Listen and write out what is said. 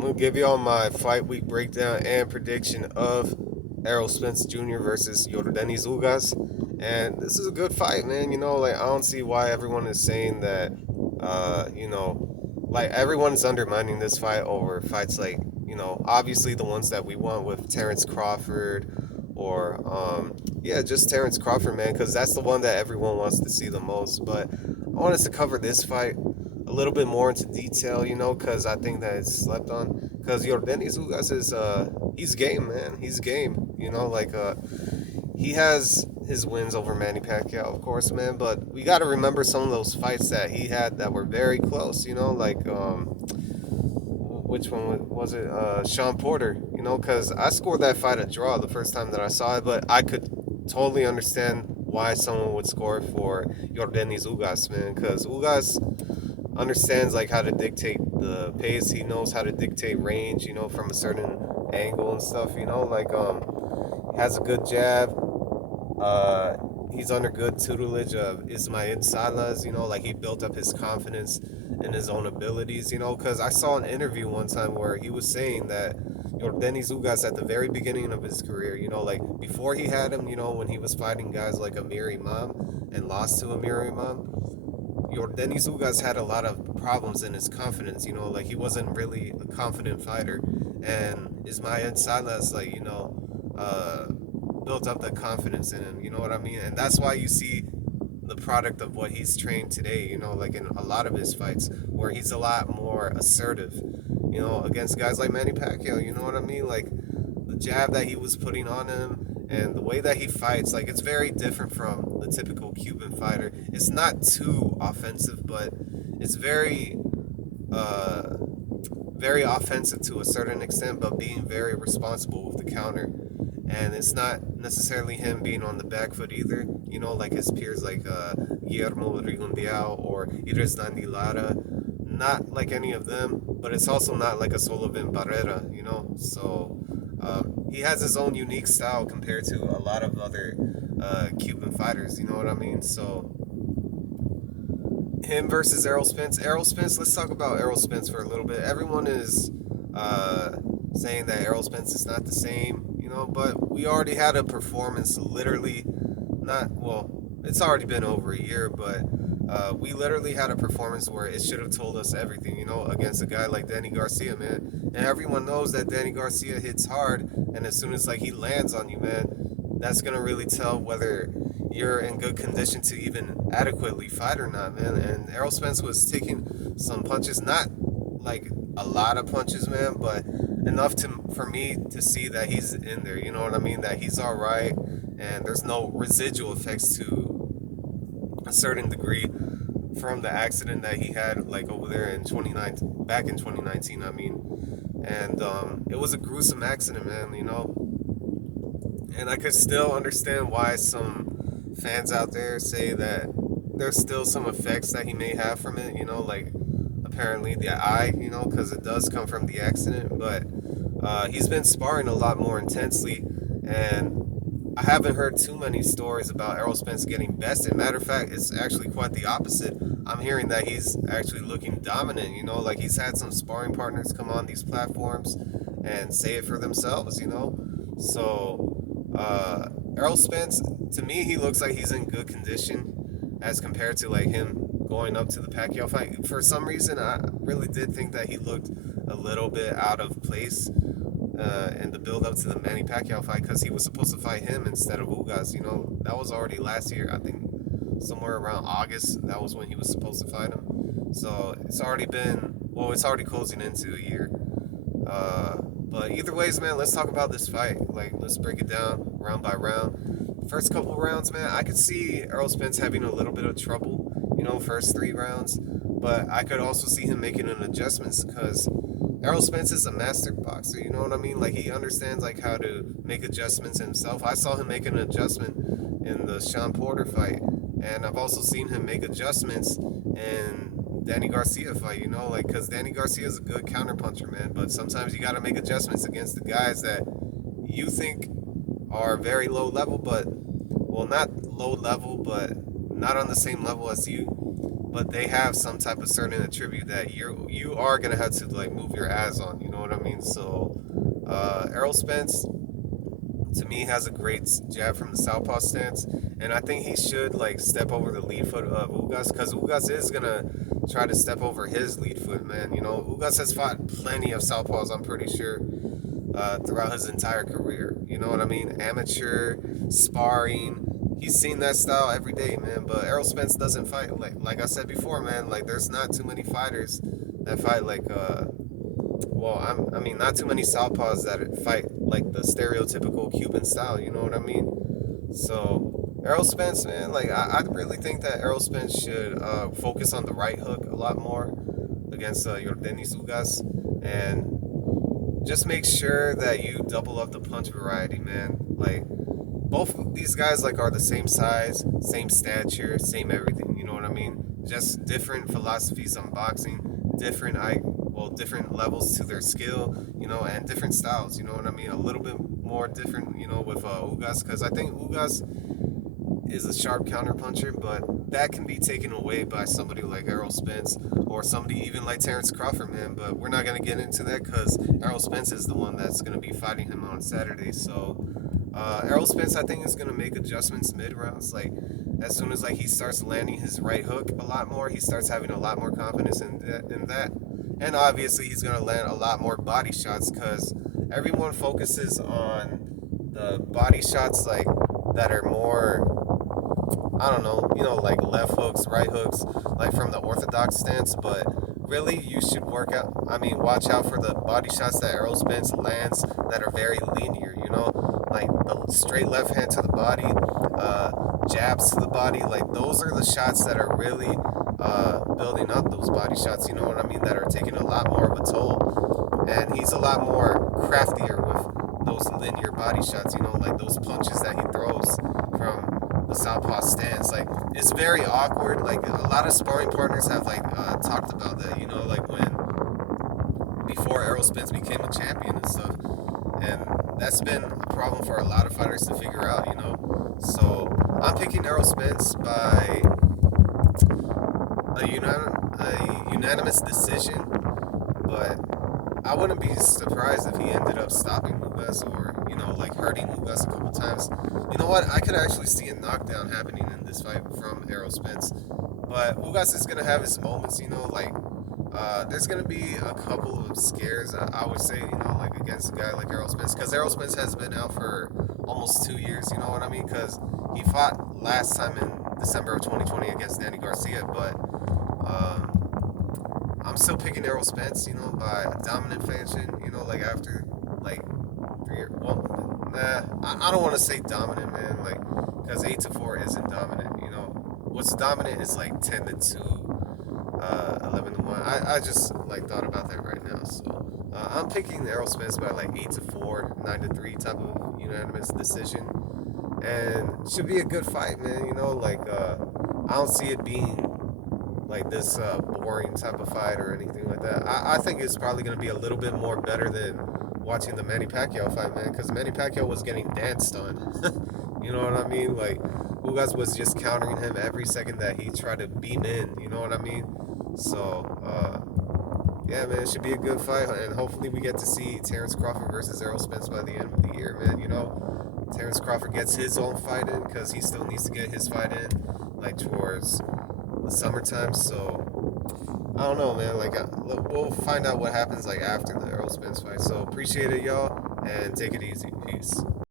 I'm gonna give y'all my fight week breakdown and prediction of Errol Spence Jr. versus Yordenis Ugas. And this is a good fight, man. Like I don't see why everyone is saying that. Like everyone's undermining this fight over fights like obviously the ones that we want with Terrence Crawford or yeah, just Terrence Crawford, man, because that's the one that everyone wants to see the most. But I want us to cover this fight a little bit more into detail, because I think that it's slept on. Because Yordenis Ugas is he's game, man. He's game. Like he has his wins over Manny Pacquiao, of course, man. But we got to remember some of those fights that he had that were very close. Like which one was it? Sean Porter. Because I scored that fight a draw the first time that I saw it, but I could totally understand why someone would score for Yordenis Ugas, man. Because Ugas understands like how to dictate the pace. He knows how to dictate range, from a certain angle and stuff. Like has a good jab. Uh, he's under good tutelage of Ismail Salas. Like he built up his confidence in his own abilities. Because I saw an interview one time where he was saying that Yordenis Ugas at the very beginning of his career, like before he had him, when he was fighting guys like Amir Imam and lost to Amir Imam, Yordenis Ugas had a lot of problems in his confidence. Like he wasn't really a confident fighter, and Ismail Salas, like built up that confidence in him. You know what I mean? And that's why you see the product of what he's trained today. Like in a lot of his fights, where he's a lot more assertive. Against guys like Manny Pacquiao. You know what I mean? Like the jab that he was putting on him and the way that he fights, like it's very different from the typical Cuban fighter. It's not too offensive, but it's uh, very offensive to a certain extent, but being very responsible with the counter. And it's not necessarily him being on the back foot either, like his peers like Guillermo Rigondeaux or Iris Lara. Not like any of them, but it's also not like a Sullivan Barrera. So he has his own unique style compared to a lot of other Cuban fighters, you know what I mean? So him versus Errol Spence. Errol Spence, let's talk about Errol Spence for a little bit. Everyone is saying that Errol Spence is not the same, but we already had a performance literally not, well, it's already been over a year, but we literally had a performance where it should have told us everything, against a guy like Danny Garcia, man. And everyone knows that Danny Garcia hits hard, and as soon as like he lands on you, man, that's gonna really tell whether you're in good condition to even adequately fight or not, man. And Errol Spence was taking some punches, not like a lot of punches, man, but enough to for me to see that he's in there. You know what I mean? That he's all right, and there's no residual effects to a certain degree from the accident that he had like over there in 2019, back in 2019. I mean, and it was a gruesome accident, man. And I could still understand why some fans out there say that there's still some effects that he may have from it. Like apparently the eye, because it does come from the accident. But he's been sparring a lot more intensely, and I haven't heard too many stories about Errol Spence getting bested. Matter of fact, it's actually quite the opposite. I'm hearing that he's actually looking dominant. Like he's had some sparring partners come on these platforms and say it for themselves. So Errol Spence, to me, he looks like he's in good condition as compared to like him going up to the Pacquiao fight. For some reason, I really did think that he looked a little bit out of place in the build up to the Manny Pacquiao fight because he was supposed to fight him instead of Ugas. That was already last year. I think somewhere around August. That was when he was supposed to fight him. So it's already been, well, it's already closing into a year. But either ways, man, let's talk about this fight. Like, let's break it down round by round. First couple rounds, man, I could see Errol Spence having a little bit of trouble, first 3 rounds. But I could also see him making an adjustments because Errol Spence is a master boxer. You know what I mean? Like he understands like how to make adjustments himself. I saw him make an adjustment in the Sean Porter fight, and I've also seen him make adjustments in Danny Garcia fight. Like because Danny Garcia is a good counterpuncher, man. But sometimes you got to make adjustments against the guys that you think are very low level, but well, not low level, but not on the same level as you. but they have some type of certain attribute that you are gonna have to like move your ass on. You know what I mean? So, Errol Spence to me has a great jab from the southpaw stance, and I think he should like step over the lead foot of Ugas because Ugas is gonna try to step over his lead foot, man. You know, Ugas has fought plenty of southpaws. I'm pretty sure throughout his entire career. You know what I mean? Amateur sparring. He's seen that style every day, man. But Errol Spence doesn't fight like I said before, man. Like there's not too many fighters that fight like I mean, not too many southpaws that fight like the stereotypical Cuban style. You know what I mean? So Errol Spence, man, like I really think that Errol Spence should focus on the right hook a lot more against Yordenis Ugas, and just make sure that you double up the punch variety, man. Like both of these guys like are the same size, same stature, same everything. You know what I mean? Just different philosophies on boxing, different levels to their skill, you know, and different styles. You know what I mean? A little bit more different, you know, with Ugas, because I think Ugas is a sharp counterpuncher, but that can be taken away by somebody like Errol Spence or somebody even like Terrence Crawford, man. But we're not gonna get into that because Errol Spence is the one that's gonna be fighting him on Saturday. So Errol Spence, I think, is gonna make adjustments mid rounds. Like as soon as like he starts landing his right hook a lot more, he starts having a lot more confidence in that. And obviously, he's gonna land a lot more body shots because everyone focuses on the body shots like that are more, I don't know, you know, like left hooks, right hooks, like from the orthodox stance. But really, you should work out. I mean, watch out for the body shots that Errol Spence lands that are very linear. You know, like the straight left hand to the body, jabs to the body. Like those are the shots that are really building up those body shots. You know what I mean? That are taking a lot more of a toll. And he's a lot more craftier with those linear body shots. You know, like those punches that he throws from the southpaw stance. Like it's very awkward. Like a lot of sparring partners have like talked about that. You know, like when before Errol Spence became a champion and stuff, and that's been a problem for a lot of fighters to figure out. You know, so I'm picking Errol Spence by a unanimous decision, but I wouldn't be surprised if he ended up stopping Ugas or, you know, like hurting Ugas a couple times. You know what? I could actually see a knockdown happening in this fight from Errol Spence. But Ugas is going to have his moments, you know, like there's going to be a couple of scares, I would say, you know, like against a guy like Errol Spence. Because Errol Spence has been out for almost 2 years, you know what I mean? Because he fought last time in December of 2020 against Danny Garcia, but I'm still picking Errol Spence, you know, by a dominant fashion, you know, like after like 3 years. Well, I don't want to say dominant, man, like because 8-4 isn't dominant, you know. What's dominant is like 10-2, 11-1. I just like thought about that right now, so I'm picking Errol Spence by like 8-4, 9-3 type of unanimous decision, and should be a good fight, man. You know, like I don't see it being like this boring type of fight or anything like that. I think it's probably going to be a little bit more better than watching the Manny Pacquiao fight, man, because Manny Pacquiao was getting danced on. You know what I mean? Like, Ugas was just countering him every second that he tried to beam in. You know what I mean? So, yeah, man, it should be a good fight, and hopefully we get to see Terrence Crawford versus Errol Spence by the end of the year, man. You know, Terrence Crawford gets his own fight in because he still needs to get his fight in, like towards the summertime. So I don't know, man. Like we'll find out what happens like after the Errol Spence fight. So appreciate it, y'all, and take it easy. Peace.